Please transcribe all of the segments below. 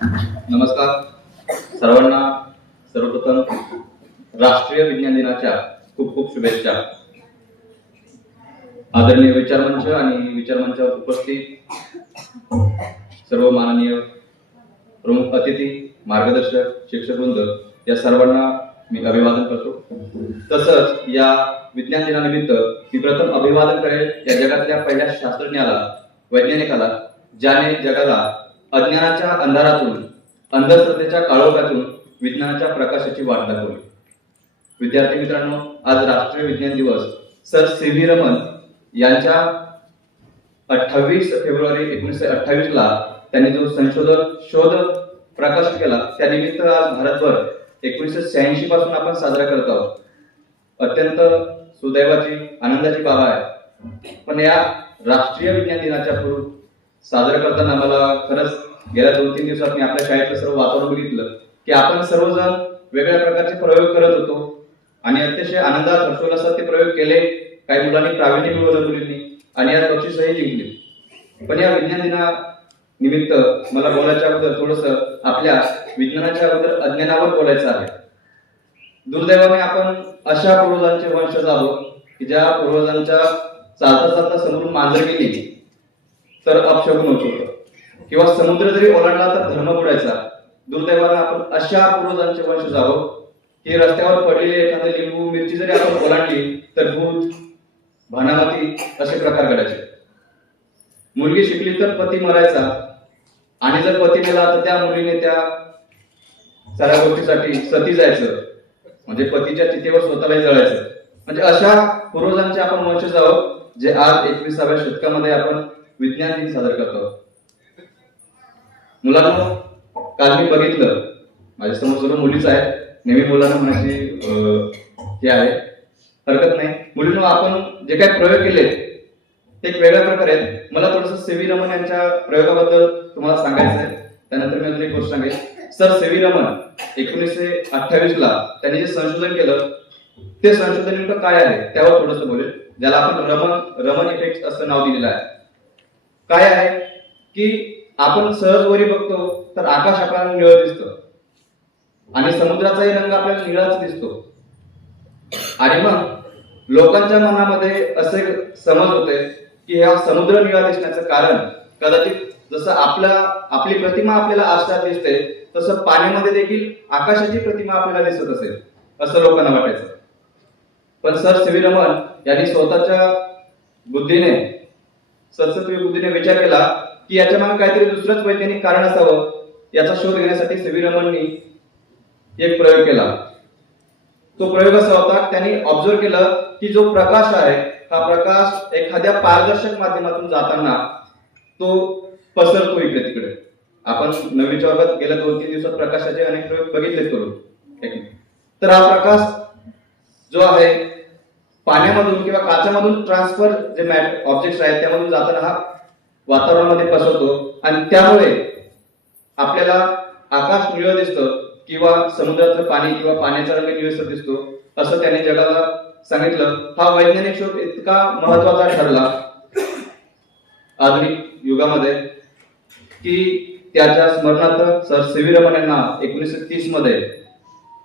नमस्कार सर्वांना. सर्वप्रथम राष्ट्रीय विज्ञान दिनाच्या खूप खूप शुभेच्छा. आदरणीय विचारमंच आणि विचारमंचावर उपस्थित सर्व माननीय प्रमुख अतिथी, मार्गदर्शक, शिक्षकवृंद या सर्वांना मी अभिवादन करतो. तसंच या विज्ञान दिनानिमित्त मी प्रथम अभिवादन करेल या जगातल्या पहिल्या शास्त्रज्ञाला, वैज्ञानिकाला, ज्याने जगाला अज्ञानाच्या अंधारातून, अंधश्रद्धेच्या काळोखातून विज्ञानाच्या प्रकाशाची वाट दाखवली. विद्यार्थी मित्रांनो, आज राष्ट्रीय विज्ञान दिवस. सर सी.व्ही. रमन यांच्या 28 फेब्रुवारी 1928 ला त्यांनी जो शोध प्रकाशित केला, त्यानिमित्त आज भारतभर 1986 पासून आपण साजरा करत आहोत. अत्यंत सुदैवाची, आनंदाची बाब आहे. पण या राष्ट्रीय विज्ञान दिनाच्या पूर्व साजरा करताना मला खरंच गेल्या 2-3 दिवसात मी आपल्या शाळेतलं सर्व वातावरण बघितलं की आपण सर्वजण वेगवेगळ्या प्रकारचे प्रयोग करत होतो आणि अतिशय आनंदात, हर्षोल्लासात ते प्रयोग केले. काही मुलांनी प्रावीण्य मिळवलं, मुलींनी, आणि यात बक्षीसही जिंकली. पण या विज्ञान दिना निमित्त मला बोलायच्या अगोदर थोडंसं आपल्या विज्ञानाच्या अगोदर अज्ञानावर बोलायचं आहे. दुर्दैवाने आपण अशा पूर्वजांचे वंशज आहोत की ज्या पूर्वजांच्या चालता चालता समोरून मांजर गेली तर अपशकुन होत होतं, किंवा समुद्र जरी ओलांडला तर धर्म बुडायचा. दुर्दैवाने आपण अशा पूर्वजांचे वंशज आहोत की रस्त्यावर पडलेले एखादे लिंबू, मिरची जरी आपण ओलांडली तर भूत, भानामती असे प्रकार घडायचे. मुलगी शिकली तर पती मरायचा, आणि जर पती मेला तर त्या मुलीने त्या सगळ्या गोष्टीसाठी सती जायचं, म्हणजे पतीच्या चितेवर स्वतःलाही जळायचं. म्हणजे अशा पूर्वजांचे आपण वंशज आहोत जे आज 21व्या शतकामध्ये आपण विज्ञान दिन साजरा करतो. मुलांना काल मी बघितलं, माझ्या समोर सर्व मुलीच आहेत, नेहमी मुलांना म्हणायची हे आहे, हरकत नाही. मुलींना आपण जे काही प्रयोग केले ते एक वेगळ्या प्रकारे आहेत. मला थोडंसं सी.व्ही. रमन यांच्या प्रयोगाबद्दल तुम्हाला सांगायचं आहे, त्यानंतर मी अजून एक गोष्ट सांगेन. सर सी.व्ही. रमन 1928 ला त्यांनी जे संशोधन केलं ते संशोधन नेमकं काय आहे त्यावर थोडंसं बोलेल, ज्याला आपण रमन इफेक्ट असं नाव दिलेलं आहे. काय आहे की आपण सहज वरी बघतो तर आकाश आपल्याला निळं दिसतं आणि समुद्राचाही रंग आपल्याला निळाच दिसतो, आणि मग लोकांच्या मनामध्ये असे समज होते की हा समुद्र निळा दिसण्याचं कारण कदाचित जसं आपली प्रतिमा आपल्याला आकाशात दिसते तसं पाण्यामध्ये देखील आकाशाची प्रतिमा आपल्याला दिसत असेल असं लोकांना वाटायचं. पण सर सी.व्ही. रमन यांनी स्वतःच्या बुद्धीने, सद्सत्वी बुद्धीने विचार केला की याच्या मागे काहीतरी दुसरंच वैज्ञानिक कारण असावं. याचा शोध घेण्यासाठी सी.व्ही. रमननी एक प्रयोग केला. तो प्रयोग असा होता, त्यांनी ऑब्झर्व केलं की जो प्रकाश आहे हा प्रकाश एखाद्या पारदर्शक माध्यमातून जाताना तो पसरतो इकडे तिकडे. आपण 9वीच्या वर्गात गेल्या 2-3 दिवसात प्रकाशाचे अनेक प्रयोग बघितले करून. तर हा प्रकाश जो आहे पाण्यामधून किंवा काचामधून ट्रान्सफर जे ऑब्जेक्ट्स आहेत त्यामधून जाताना हा वातावरणामध्ये पसरतो, आणि त्यामुळे आपल्याला आकाश निळं दिसतं किंवा समुद्राचं पाणी किंवा पाण्याचा रंग निळसर दिसतो असं त्यांनी जगाला सांगितलं. हा वैज्ञानिक शोध इतका महत्वाचा ठरला आधुनिक युगामध्ये की त्याच्या स्मरणार्थ सर सी.व्ही. रमन यांना 1930 मध्ये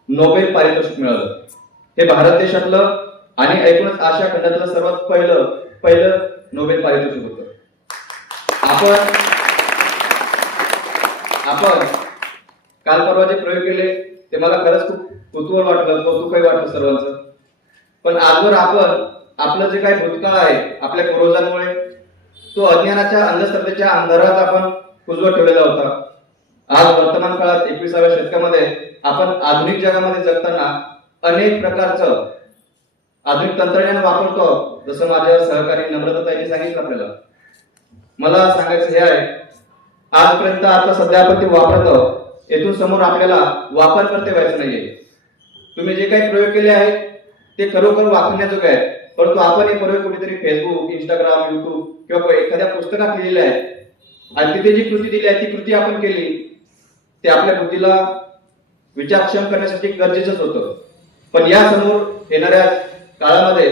नोबेल पारितोषिक मिळालं. हे भारत देशातलं आणि एकूणच आशिया खंडातलं सर्वात पहिलं नोबेल पारितोषिक होतं. आपण काल परवा जे प्रयोग केले ते मला खरंच खूप कुतूहल वाटलं, कौतुकही वाटलं सर्वांचं. पण आजवर आपण आपलं जे काही भूतकाळ आहे आपल्या पूर्वजांमुळे तो अज्ञानाच्या, अंधश्रद्धेच्या अंधारात आपण कुजवत ठेवलेला होता. आज वर्तमान काळात 21व्या शतकामध्ये आपण आधुनिक जगामध्ये जगताना अनेक प्रकारचं आधुनिक तंत्रज्ञान वापरतो, जसं माझ्या सहकारी नम्रताताईंनी सांगितलं आपल्याला. मला सांगायचं हे आहे, आजपर्यंत आता सध्या आपण ते वापरतो, येथून समोर आपल्याला वापरकर्ते व्हायचं नाहीये. तुम्ही जे काही प्रयोग केले आहेत ते खरोखर वापरण्याजोगे आहे, परंतु आपण हे प्रयोग कुठेतरी फेसबुक, इंस्टाग्राम, युट्यूब किंवा एखाद्या पुस्तकात लिहिलेले आहे आणि तिथे जी कृती दिली आहे ती कृती आपण केली, ते आपल्या बुद्धीला विचारक्षम करण्यासाठी गरजेचंच होतं. पण या समोर येणाऱ्या काळामध्ये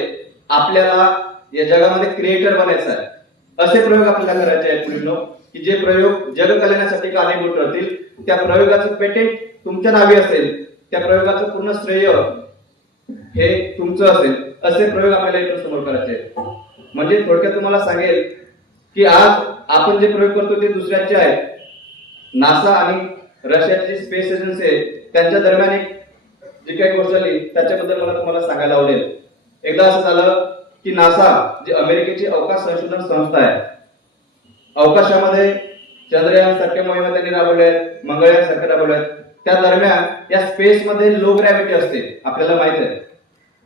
आपल्याला या जगामध्ये क्रिएटर बनायचं आहे. असे प्रयोग आपल्याला करायचे आहेत मुलींनो, की जे प्रयोग जग कल्याणासाठी कारणीभूत ठरतील. त्या प्रयोगाचं पेटेंट तुमच्या नावे असेल, त्या प्रयोगाचं पूर्ण श्रेय हे तुमचं असेल, असे प्रयोग आपल्याला इथं समोर करायचे आहेत. म्हणजे थोडक्यात तुम्हाला सांगेल की आज आपण जे प्रयोग करतो ते दुसऱ्यांचे आहेत. नासा आणि रशियाची स्पेस एजन्सी आहे, त्यांच्या दरम्यान एक जी काही गोष्ट झाली त्याच्याबद्दल मला तुम्हाला सांगायला आवडेल. एकदा असं झालं की नासा, जी अमेरिकेची अवकाश संशोधन संस्था आहे, अवकाशामध्ये चंद्रयान सारख्या मोहिमा त्यांनी राबवल्या आहेत, मंगळयान सारख्या राबवल्या आहेत. त्या दरम्यान या स्पेस मध्ये लो ग्रॅव्हिटी असते, आपल्याला माहित आहे.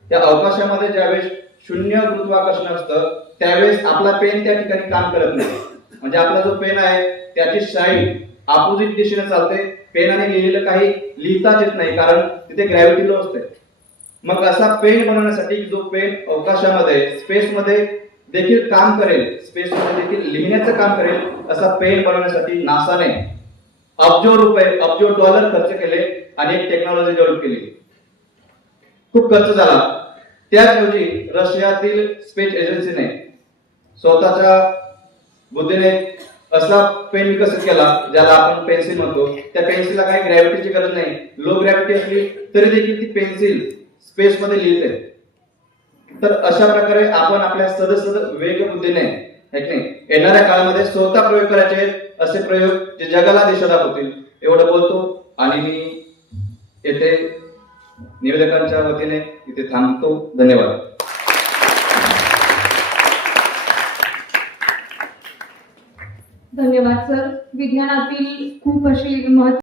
त्या अवकाशामध्ये ज्यावेळेस शून्य गुरुत्वाकर्षण असतं त्यावेळेस आपला पेन त्या ठिकाणी काम करत नाही. म्हणजे आपला जो पेन आहे त्याची शाई अपोजिट दिशेने चालते, पेनाने लिहिलेलं काही लिहिताच येत नाही, कारण तिथे ग्रॅव्हिटी लो असते. मग असा पेन बनवण्यासाठी जो पेन अवकाशामध्ये स्पेसमध्ये देखील काम करेल, स्पेसमध्ये देखील लिहिण्याचं काम करेल, असा पेन बनवण्यासाठी नासाने अब्जो रुपये, अब्जो डॉलर खर्च केले आणि एक टेक्नॉलॉजी डेव्हलप केली. खूप खर्च झाला. त्याच रोजी रशियातील स्पेस एजन्सीने स्वतःच्या बुद्धीने असा पेन विकसित केला ज्याला आपण पेन्सिल म्हणतो. त्या पेन्सिलला काही ग्रॅव्हिटीची गरज नाही, लो ग्रॅव्हिटी असली तरी देखील ती पेन्सिल स्पेस मध्ये लिहिते. तर अशा प्रकारे आपण आपल्या सदस्य वेग बुद्धीने येणाऱ्या काळामध्ये स्वतः प्रयोग करायचे आहेत, असे प्रयोग जे जगाला दिशा दाखवतील. एवढं बोलतो आणि मी येथे निवेदकांच्या वतीने इथे थांबतो. धन्यवाद. धन्यवाद सर. विज्ञानातील खूप अशी महत्त्वाची